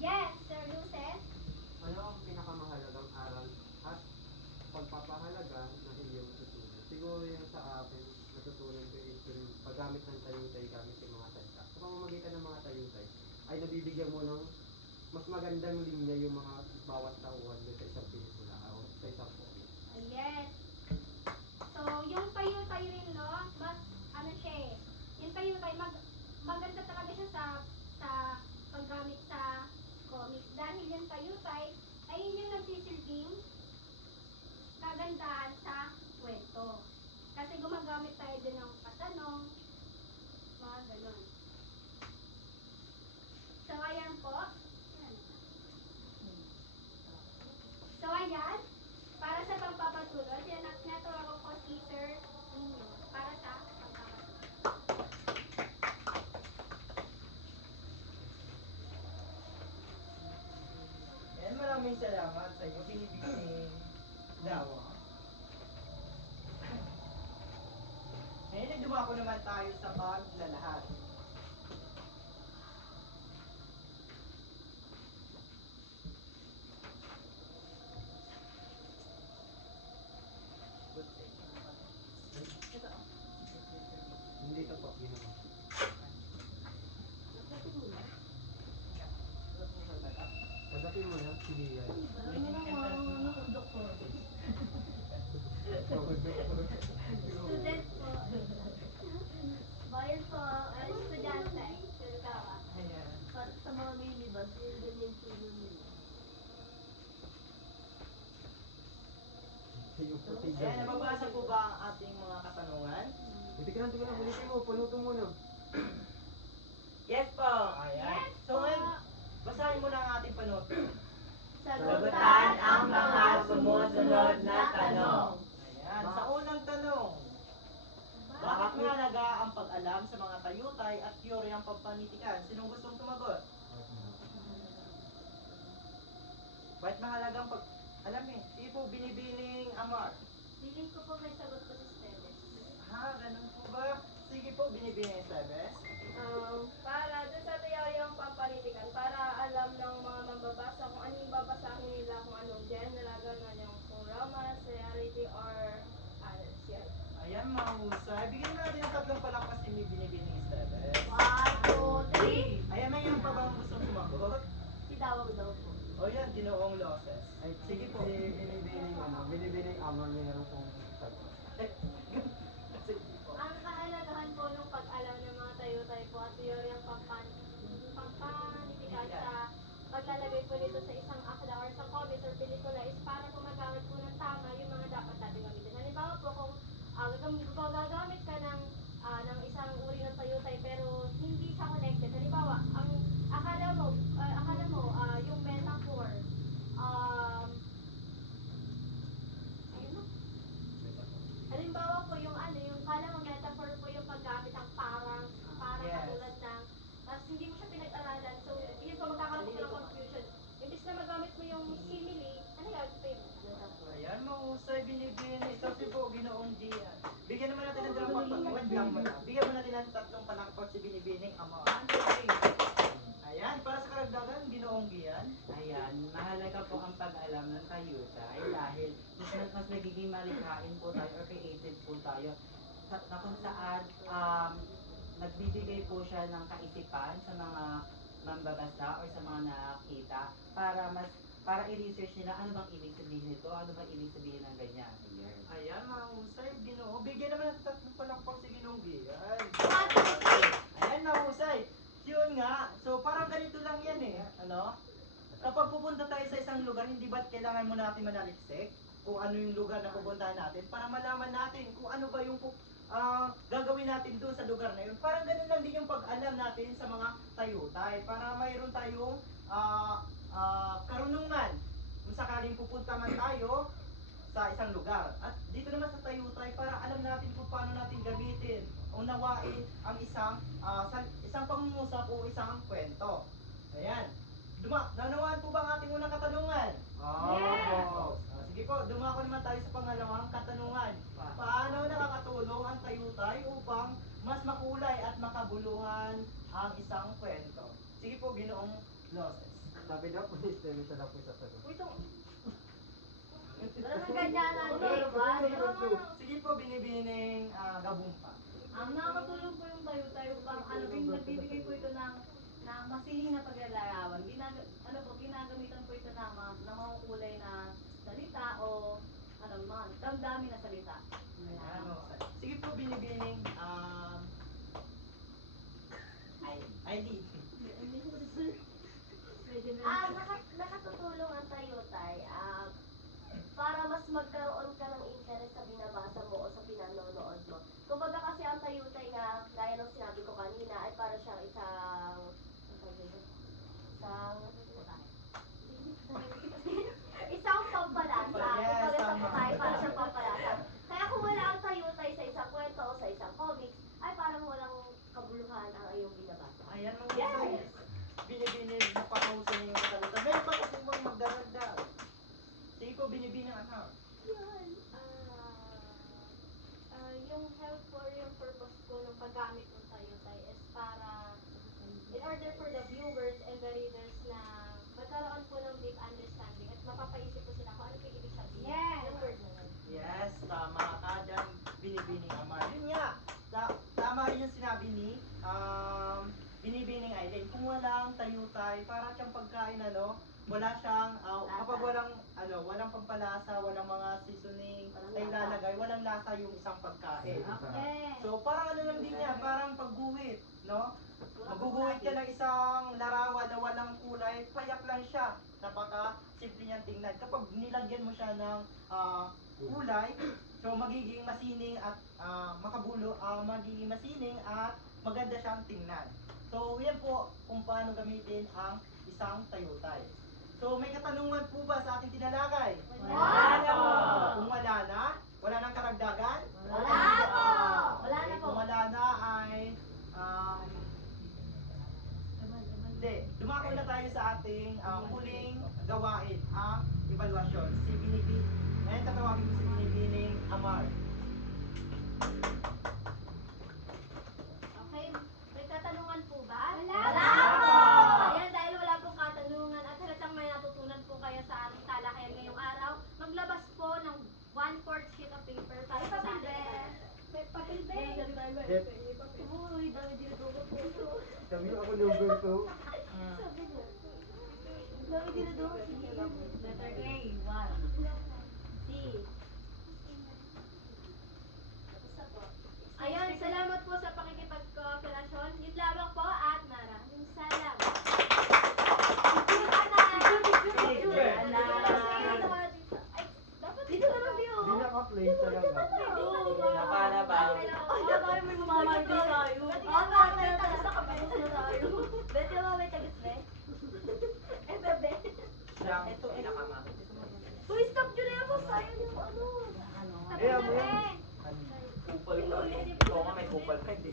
Yes, Sir Luces. Ano ang pinakamahalagang aral at pagpapahalaga na iyong natutunan? Siguro yung sa akin, natutunan ko is yung paggamit ng tayutay gamit yung mga salita. Sa pamamagitan ng mga tayutay, ay nabibigyan mo ng mas magandang linya yung mga bawat tauhan doon sa isang pelikula o sa isang comic. Yes. So, yung tayutay rin, no, mas, ano siya eh, yung tayutay, maganda talaga siya sa paggamit sa comics. Dahil yung tayutay, ay yun yung nagsisilbing kagandahan sa kwento. Kasi gumagamit tayo din ng katanong, mga ganun. So, ayan po. So, ayan. Para sa pagpapatulog, tinatawag ko si Sir Ninyo para sa pagpapatulog. And maraming salamat sa iyo, Binibining Dawa. Ngayon, dumako naman tayo sa paglalahad. Hindi ka po, ginawa. Kagapin mo lang, sige yan. Student po. Bayan po, estudyante. Sulkawa. Ayan. Sa mga minibus, yung ganyan sunan nila. Ayan, nababasa po ba ang ating mga katanungan? Tika lang, ulitin mo, paluto mo na. Yes po. Ayan. Yes So po. ngayon, basahin mo na ang ating panuto. Sagutan ang mga sumusunod na tanong. Ayan, sa unang tanong, bakit mahalaga ang pag-alam sa mga tayutay at teoryang pampanitikan? Sinong gustong sumagot? Bakit mahalagang pag-alam eh? Sige po, Binibining Amar. Feeling ko po may sagot ko si Steves. Ha, ganun po ba? Sige po, Binibining Sebes. Para dun sa teoryang pampalitikan, para alam ng mga mambabasa kung anong babasahin nila, kung anong genre, gano'n yung kung romance, reality, or others. Yan. Ayan, mahusay. Bigyan natin ng tatlong palakpas si Binibining Sebes. 1, 2, 3. Ayan, mayroon pa bang gustong sumagot? Si Dawag daw po. O yan, Ginoong Loses. Ay, Sige po. binibining amang meron pong sagot. Sige po. Ang kahalagahan po ng pag-alam ng mga tayo-tayo po at teoryang pampanitikan sa paglalagay po nito sa isang akda or sa comics or pelikula is para po magamit po ng tama yung mga dapat natin gamitin. Halimbawa po kung gagamit ka ng isang uri ng tayutay pero hindi siya connected. Halimbawa, ang akala mo yung metaphor, ayun na. Halimbawa po yung yung kala mo metaphor po yung paggamit ng parang Yes. katulad ng tapos hindi mo siya pinag-aralan. So, yun po magkakaroon po ng confusion. Imbis na magamit mo yung simile, ano yun? Ayan, mahusay, Binibining. Kasi po, Ginoong Gian. Bigyan naman natin ng dalawang palakpak. Bigyan mo natin ng tatlong palakpak si Binibining Amar. Ayan, para sa karagdagan, Ginoong Gian. Ayan, mahalaga po ang pag-alam ng tayutay dahil mas nagiging malikhain po tayo or creative po tayo na kung saan nagbibigay po siya ng kaisipan sa mga mambabasa or sa mga nakakita para i-research nila ano bang ibig sabihin nito, ano bang ibig sabihin ng ganyan. Ayan, mahusay, Ginoo. Bigyan naman natin tatlong palakpak si Ginoong Gian. 1, 2, 3. Ayan, mahusay. Yun nga. So, parang ganito lang yan eh. Ano? Kapag pupunta tayo sa isang lugar, hindi ba't kailangan mo natin manaliksik kung ano yung lugar na pupuntahan natin para malaman natin kung ano ba yung gagawin natin doon sa lugar na yun. Parang ganun lang din yung pag-alam natin sa mga tayutay para mayroon tayong karunungan kung sakaling pupunta man tayo sa isang lugar. At dito naman sa tayutay para alam natin kung paano natin gamitin, unawain ang isang pangungusap o isang kwento. Ayan. Nanawaan po ba ang ating unang katanungan? Oo. Sige po, dumako naman tayo sa pangalawang katanungan. Paano nakakatulong ang tayutay upang mas makulay at makabuluhan ang isang kwento? Sige po, Ginoong Loses. Sabi daw po ni Steve, siya daw po sasagot. Wala nang ganyan na Sige po, binibining gabumpa. Ang nakakatulong po yung tayo-tayo pang ano, nagbibigay po ito ng masiling na paglalarawan. Ginagamitan po ito ng mga kulay na salita o ano, mga damdamin na salita. Ayan, o. Sige po, binibining Eileen. Nakatutulong ang tayutay para mas magkaroon ka ng interest sa binabasa mo o sa pinanonood mo. Kumbaga kasi ang tayutay nga, gaya ng sinabi ko kanina, ay para siyang isang pampalasa. Yes, Kumbaga sa tama. putay, para siyang pampalasa. Kaya kung wala ang tayutay sa isang kwento o sa isang comics, ay parang walang kabuluhan ang iyong binabasa. Ayan mga yes. Binibining napakahusay yung kasagutan. Meron pa kasi bang magdaragdag? Sige po, binibining anak. Yung help for yung purpose ko ng paggamit ng tayo-tay is para in order for the viewers and the readers na magkaroon po ng deep understanding at mapapaisip po sila kung ano po yung ibig sabihin ng word na yun. Yes, tama ka dyan, binibining ama. Yun nga, tama rin yung sinabi ni binibining Eileen. Kung walang tayutay, para siyang pagkain wala siyang, kapag walang pampalasa, walang mga seasoning, na ilalagay, walang lasa yung isang pagkain. So, parang lang din niya, parang pagguhit, no? Magguguhit ka ng isang larawan na walang kulay, payak lang siya. Napaka-simple niyang tingnan. Kapag nilagyan mo siya ng kulay, so magiging masining at magiging masining at maganda siyang tingnan. So, yan po kung paano gamitin ang isang tayutay. So, may katanungan po ba sa ating tinalakay? Kung wala na, wala nang karagdagan? Wala po! Wala na Okay, po. kung wala na ay hindi, dumako na tayo sa ating huling gawain, ang evaluasyon. Ngayon tatawagin ko si Binibining Amar. Okay, may katanungan po ba? Wala po! Ayan, dahil wala pong katanungan at halatang may natutunan po kayo sa ating talakayan ngayong araw, maglabas po ng 1/4 sheet of paper para sa ating May papel ba? Jeff, Uy, dami dinudukot po ito. sabi niyo ako number 2. Dami dinudukot. Letter A, 1. C. Ayun, salamat po sa pakikipag-kooperasyon. Yun lamang po at maraming salamat. Dito naman di Hindi naka-play talaga. Nakala ba? Ay, may mamamandi tayo. May tagas na kami. Bete mo, may tagas ba? Bebe. Siyang pinakamahal. Uy, stop nyo na yan po. Sayang yung ano. Eh, ano yan? Kupal ka. Ito nga may kupal ka. Hindi.